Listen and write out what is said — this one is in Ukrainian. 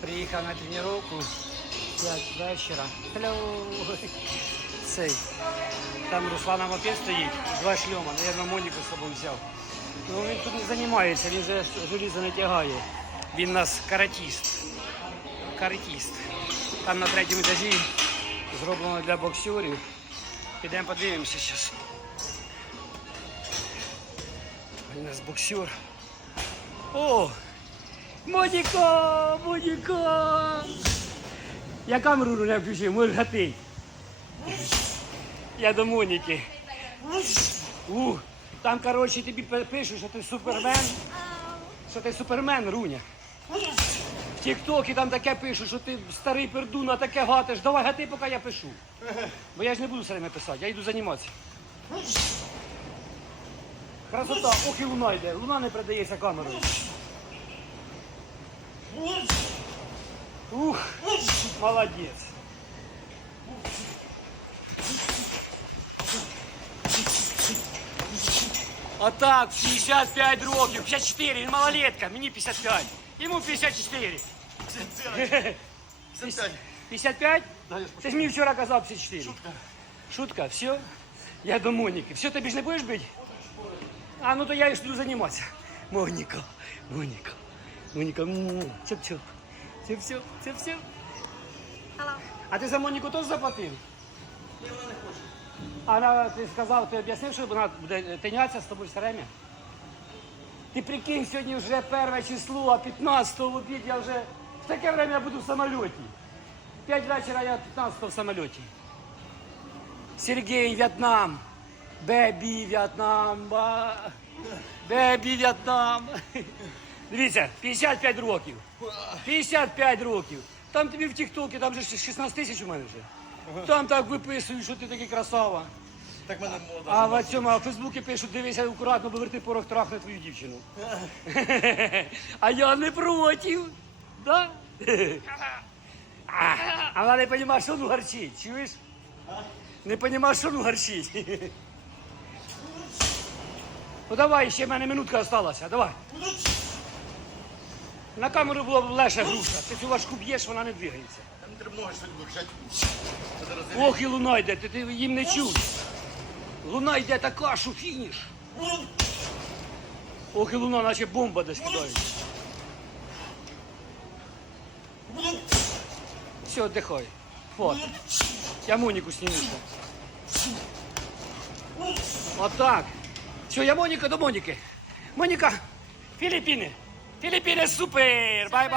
Приїхав на тренування 5 вечора. Цей. Там Руслана мопед стоїть, два шльома, наверное, Моніку з собою взяв. Ну він тут не займається, він же желізо не тягає. Він у нас каратіст. Каратіст. Там на третьому етажі зроблено для боксерів. Підемо подивимося зараз. У нас боксер. О! Моніко! Моніко! Я камеру не включив, можеш гатить. Я до Моніки. У, там, коротше, тобі пи- пишуть, що ти супермен. Що ти супермен, Руня. В Тіктокі там таке пишуть, що ти старий пердун, а таке гатиш. Давай гати, поки я пишу. Бо я ж не буду все время писати, я йду займатися. Красота, ох і луна йде. Луна не передається камерою. Ух, молодець. Отак, 55 років, 54, він малолетка, мені 55, йому 54. 55? Ти ж мені вчора казав 54. Шутка. Шутка, все? Я до Моніки. Все, ти більше не будеш бити? А, ну то я йду займатися. Моніка, Моніка, Моніка, му, чоп-чоп. Це все, це все. А ти за Моніку теж заплатив? Ні, вона не хоче. А вона, ти сказав, ти об'яснив, що вона буде тинятися з тобою все время? Ти прикинь, сьогодні вже перше число, а 15 в обід я вже в таке время я буду в самоліті. П'ять вечора я 15 в самоліті. Сергій, В'єтнам. Бебі, В'єтнам. ба. Бебі, В'єтнам. Дивіться, 55 років. 55 років. Там тобі в Тіктокі, там же 16 тисяч у мене вже. Там так виписують, що ти такий красава. Так мене мода. А в цьому а в Фейсбуці пишуть, дивися акуратно, бо верти порох трахне твою дівчину. А я не проти. Да? А, а вона не розуміє, що ну гарчить, чуєш? Не розуміє, що ну гарчить. Ну давай, ще в мене минутка залишилася, давай. На камеру було б легше груша. Ти цю важку б'єш, вона не двигається. Там не зараз Ох, і луна йде, ти, ти їм не чув. Луна йде така, що фініш. Ох, і луна, наче бомба десь кидає. Все, отдихай. Фото. Я Моніку сніму. ще. Отак. Все, я Моніка до Моніки. Моніка, Filipinas super. Bye bye.